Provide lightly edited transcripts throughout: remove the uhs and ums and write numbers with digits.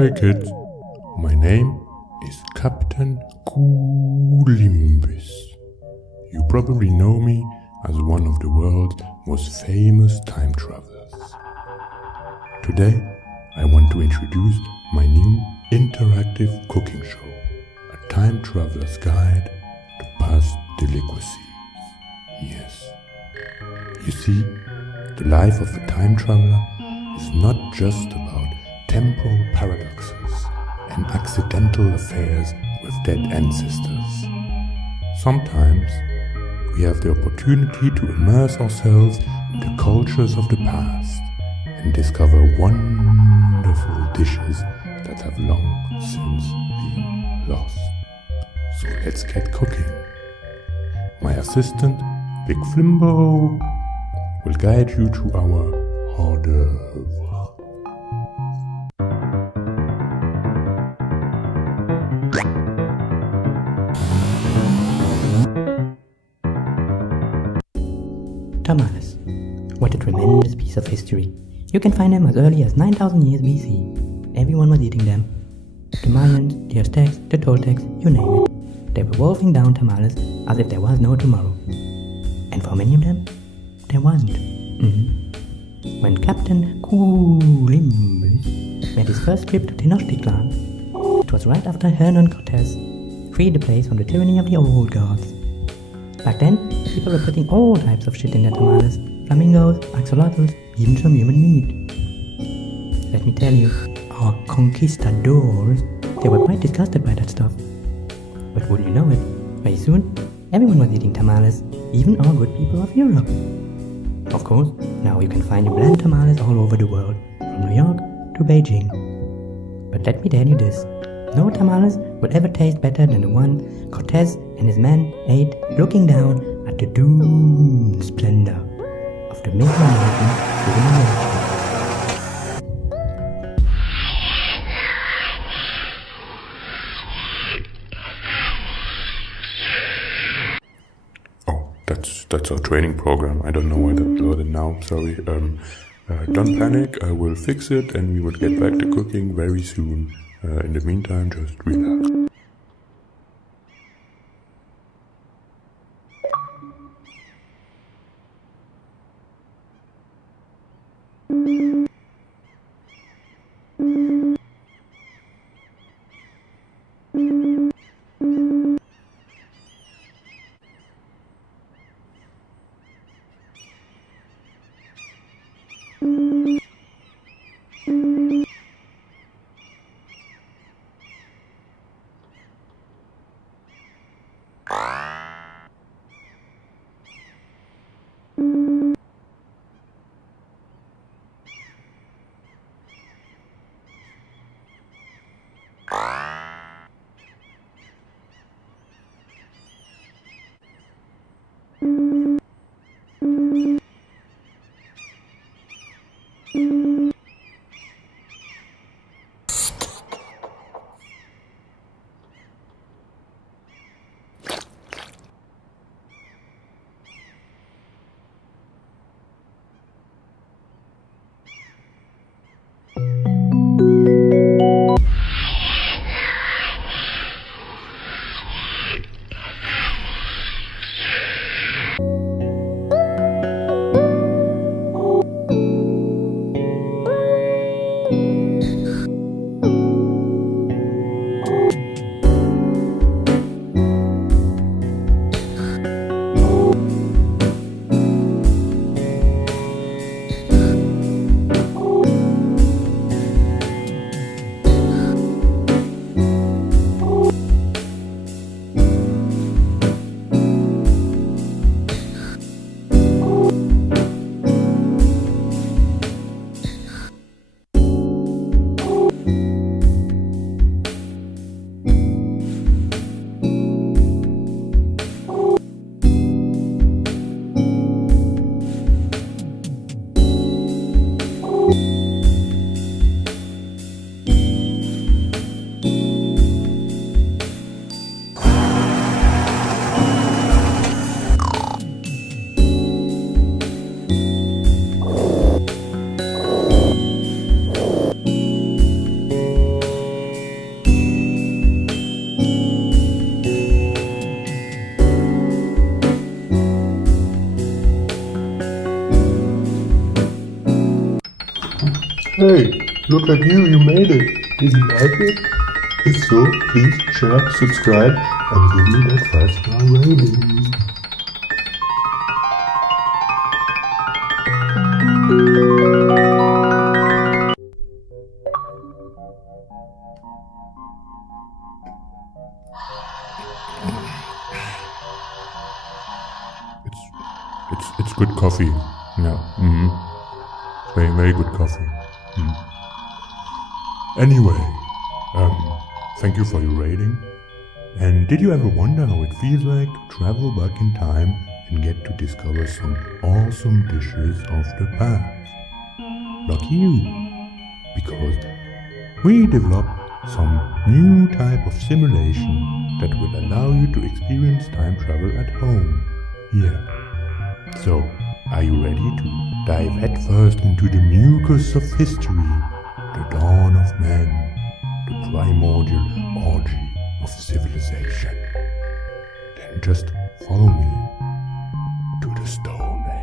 Hey kids, my name is Captain Coolimbus. You probably know me as one of the world's most famous time travelers. Today, I want to introduce my new interactive cooking show, a time traveler's guide to past delicacies. Yes. You see, the life of a time traveler is not just about temporal paradoxes and accidental affairs with dead ancestors. Sometimes we have the opportunity to immerse ourselves in the cultures of the past and discover wonderful dishes that have long since been lost. So let's get cooking. My assistant, Big Flimbo, will guide you to our hors d'oeuvre. Tamales. What a tremendous piece of history. You can find them as early as 9,000 years BC. Everyone was eating them. The Mayans, the Aztecs, the Toltecs, you name it. They were wolfing down tamales as if there was no tomorrow. And for many of them, there wasn't. When Captain Coolimbus made his first trip to Tenochtitlan, it was right after Hernan Cortez freed the place from the tyranny of the old gods. Back then, people were putting all types of shit in their tamales. Flamingos, axolotls, even some human meat. Let me tell you, our conquistadors, they were quite disgusted by that stuff. But wouldn't you know it, very soon, everyone was eating tamales, even our good people of Europe. Of course, now you can find the bland tamales all over the world, from New York to Beijing. But let me tell you this, no tamales would ever taste better than the one Cortez and his men ate looking down at the doomed splendor of the Mesoamerican civilization. Oh, that's our training program. I don't know why that loaded now. Sorry. Don't panic. I will fix it, and we will get back to cooking very soon. In the meantime, just relax. Hey, look at you made it. Did you like it? If so, please share, subscribe, and give me that 5-star rating. It's good coffee. Yeah. Very, very good coffee. Anyway, thank you for your rating. And did you ever wonder how it feels like to travel back in time and get to discover some awesome dishes of the past? Lucky you, because we developed some new type of simulation that will allow you to experience time travel at home, here. So, are you ready to dive headfirst into the mucus of history, the dawn of man, the primordial orgy of civilization? Then just follow me to the Stone Age.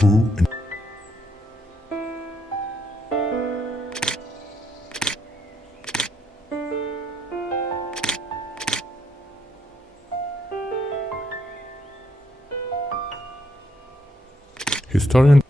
Who and historian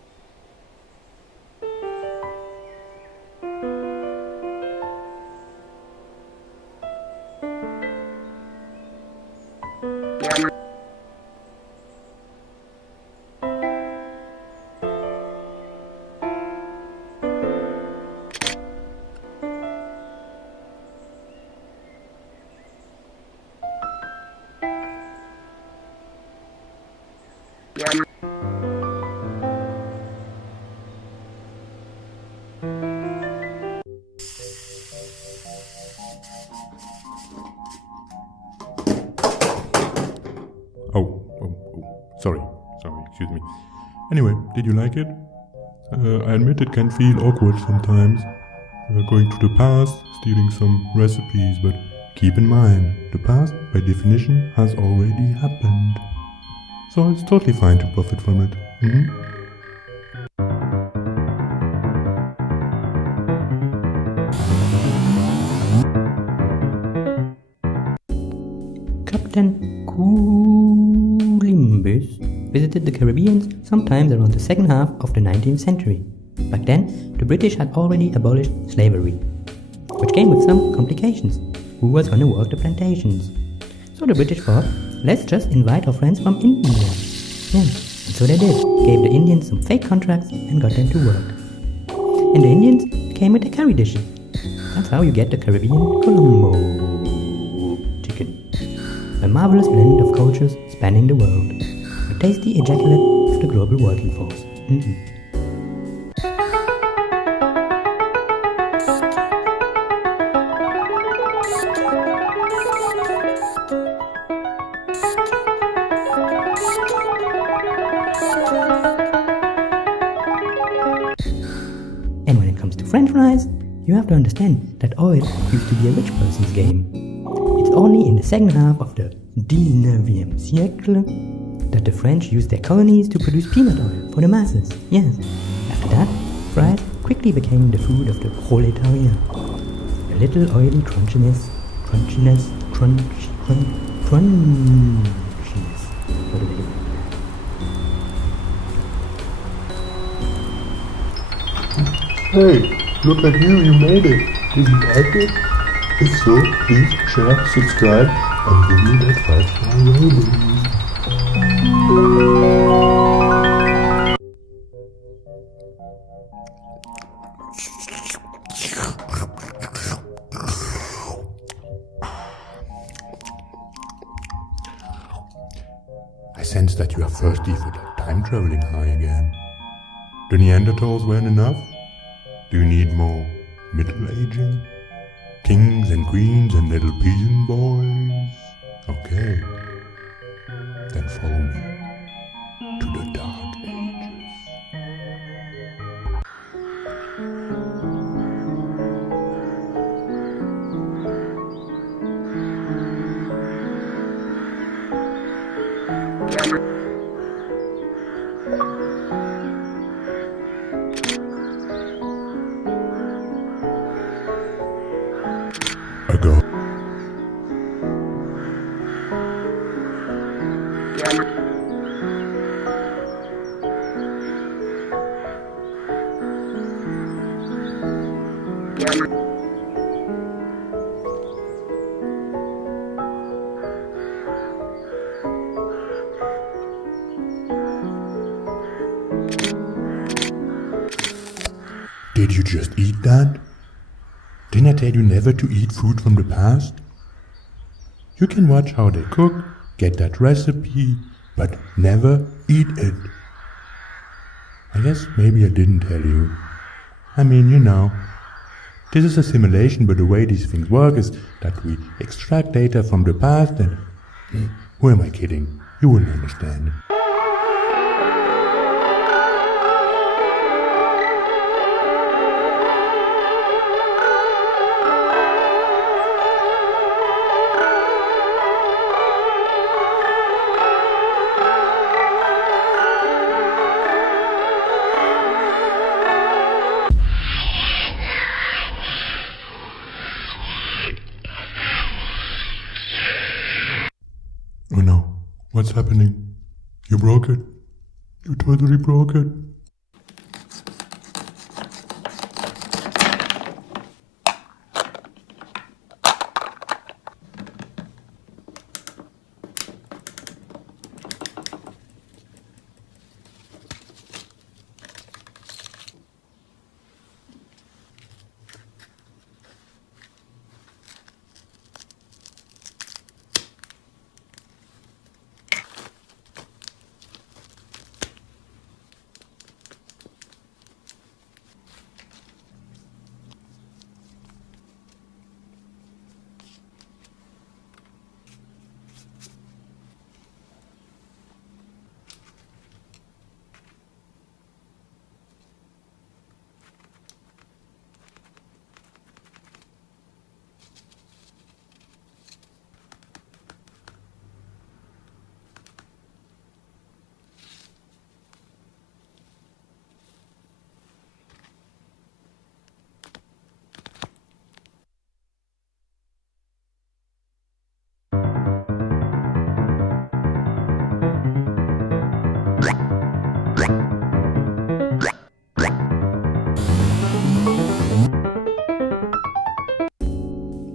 Sorry, excuse me. Anyway, did you like it? I admit it can feel awkward sometimes, going to the past, stealing some recipes, but keep in mind, the past, by definition, has already happened. So it's totally fine to profit from it. Captain Columbus visited the Caribbean sometimes around the second half of the 19th century. Back then, the British had already abolished slavery, which came with some complications. Who was going to work the plantations? So the British thought, let's just invite our friends from India. Yeah, and so they did, gave the Indians some fake contracts and got them to work. And the Indians came with the curry dishes. That's how you get the Caribbean Colombo chicken. A marvelous blend of cultures spanning the world. A tasty ejaculate of the global working force. And when it comes to French fries, you have to understand that oil used to be a rich person's game. It's only in the second half of the 19th siècle that the French used their colonies to produce peanut oil for the masses. Yes. After that, fries quickly became the food of the proletariat. A little oily crunchiness. Hey, look at you made it. Did you like it? If so, please share, subscribe, and give me that 5-star rating. I sense that you are thirsty for that time-traveling high again. The Neanderthals weren't enough? Do you need more middle aging? Kings and queens and little pigeon boys? Okay, then follow me to the dark ages. Ago. Did you just eat that? Didn't I tell you never to eat food from the past? You can watch how they cook, get that recipe, but never eat it. I guess maybe I didn't tell you. I mean, you know. This is a simulation, but the way these things work is that we extract data from the past and... Who am I kidding? You wouldn't understand. Oh no, what's happening? You broke it. You totally broke it.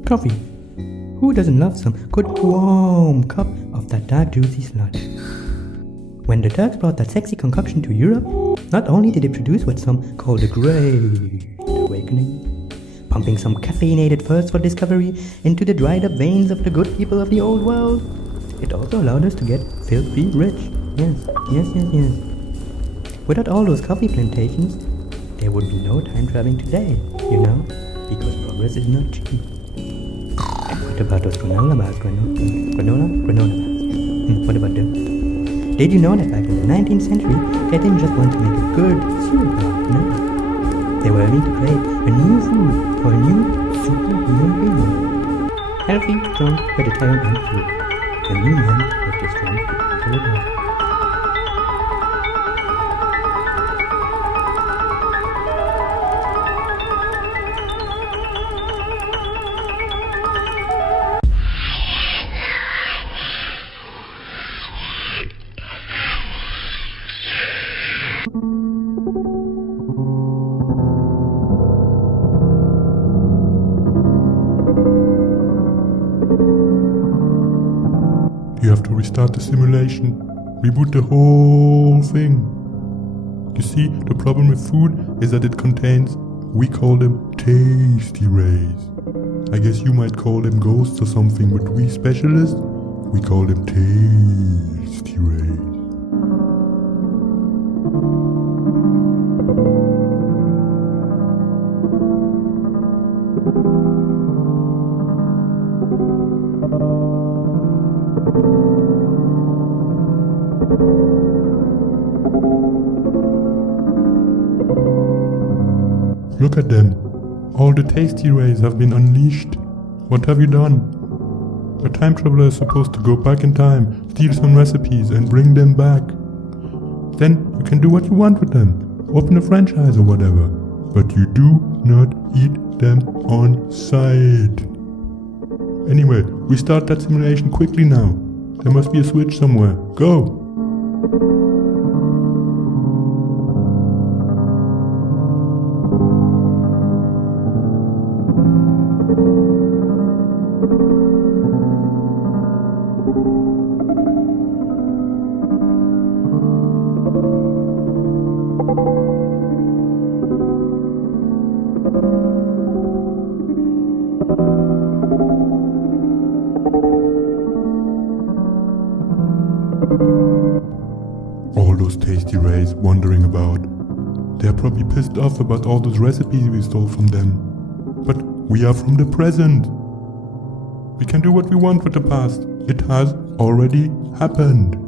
Coffee. Who doesn't love some good warm cup of that dark juicy sludge? When the Turks brought that sexy concoction to Europe, not only did it produce what some call the Great Awakening, pumping some caffeinated thirst for discovery into the dried up veins of the good people of the old world, it also allowed us to get filthy rich. Yes. Without all those coffee plantations, there would be no time traveling today, you know, because progress is not cheap. And what about those granola bars? Granola bars. What about them? Did you know that back in the 19th century, they didn't just want to make a good cereal bar, no. They were aiming to create a new food for a new superhuman being. Healthy, strong, vegetarian and fruit. A new man with the strong food to live. You have to restart the simulation, reboot the whole thing. You see, the problem with food is that it contains, we call them tasty rays. I guess you might call them ghosts or something, but we specialists, we call them tasty rays. Look at them. All the tasty rays have been unleashed. What have you done? A time traveler is supposed to go back in time, steal some recipes and bring them back. Then you can do what you want with them. Open a franchise or whatever. But you do not eat them on sight. Anyway, restart that simulation quickly now. There must be a switch somewhere. Go! All those tasty rays wandering about. They're probably pissed off about all those recipes we stole from them. But we are from the present. We can do what we want with the past. It has already happened.